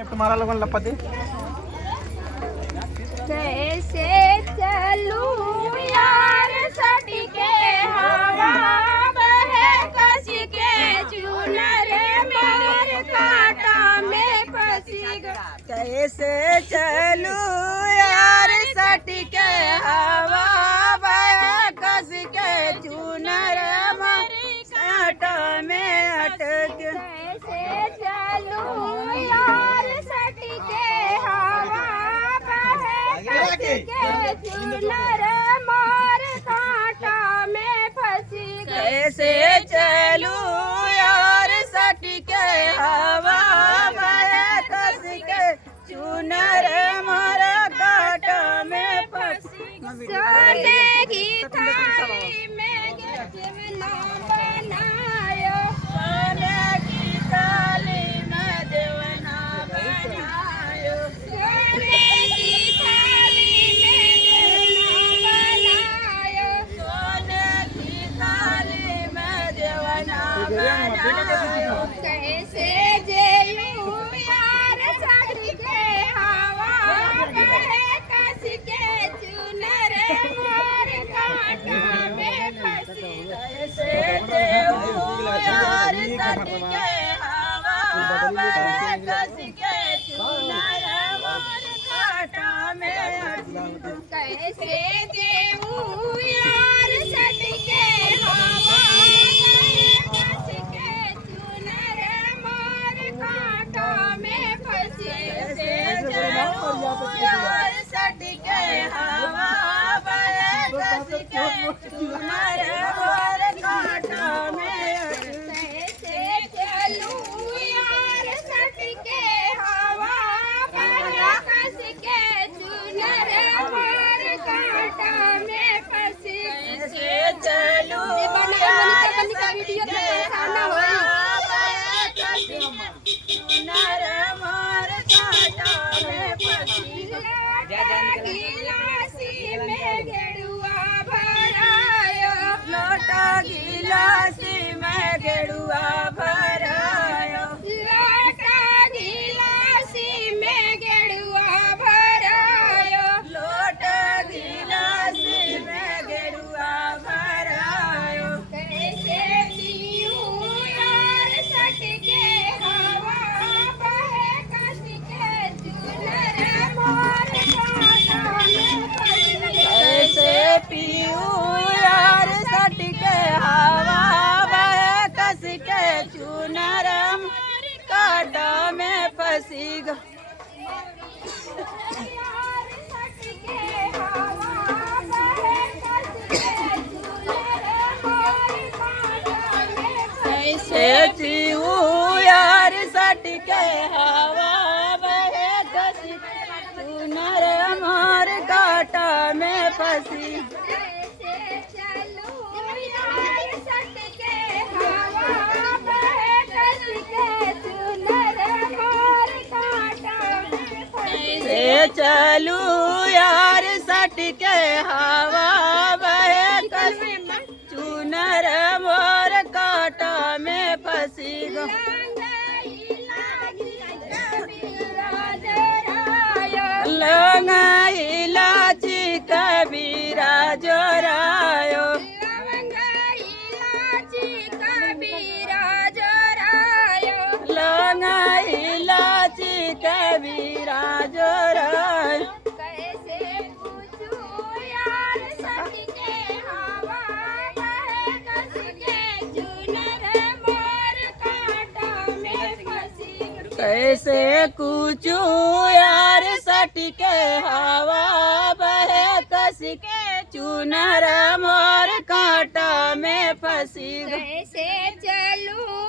तुम्हारा लोगन लपति कैसे चलूं यार सटके हवा बहे कस के चुनर मार कांटा में फंसी कैसे चलूं यार सटके हवा बहे कस के चुनर मार कांटा में अटक कैसे चलूं यार सटके हवा बहे के चुनर मार कांटा में फंसी कैसे चलूं यार सटके हवा बहे कस के चुनर मार कांटा में फंसी सोने की थाली में जेवना बनायो सोने की थाली में जेवना बनायो सोने की थाली में जेवना बनायो सोने की थाली में जेवना बनायो कैसे जेयूं यार सटके हवा बहे कस के चुनर मार कांटा में फंसी कैसे जेयूं यार सटके हवा बहे कस के चुनर मार कांटा में फंसी कैसे जेयूं यार सटके हवा बहे कस के चुनर मार कांटा में फंसी कैसे जेयूं यार सटके हवा बहे कस के चुनर मार कांटा में कैसे चलूं यार सटके हवा बहे कस के चुनर मार कांटा में फंसी कैसे चलूं यार सटके हवा बहे कस के चुनर मार कांटा में फंसी गिलासी में गेड़ुआ भरायो लोटा गिलासी में गेड़ुआ भरायो लोटा गिलासी में गेड़ुआ भरायो लोटा गिलासी में गेड़ुआ भरायो कैसे जीऊं यार सटके हवा बहे कस के चुनर मार कांटा में फंसी कैसे पीऊं यार सटके हवा बहे कस के चुनर मार कांटा में फंसी यार सटके हवा बहे कस के चुनर मार कांटा में कैसे जीऊं यार सटके हवा बहे कस के चुनर मार कांटा में फंसी कैसे चलूं यार सटके हवा बहे कस के चुनर मार कांटा में फंसी चलूं यार सटके हवा बहे कस चुनर मार कांटा में फंसी लवंगा इलाची कबीरा जोरायो लवंगा इलाची कबीरा जोरायो लवंगा इलाची कबीरा जोरायो कैसे पूछूं यार सटके हवा बहे कस के चुनर मार कांटा में फंसी कैसे पूछूं यार सटके हवा बहे कस के चुनर मार कांटा में फंसी कैसे चलूं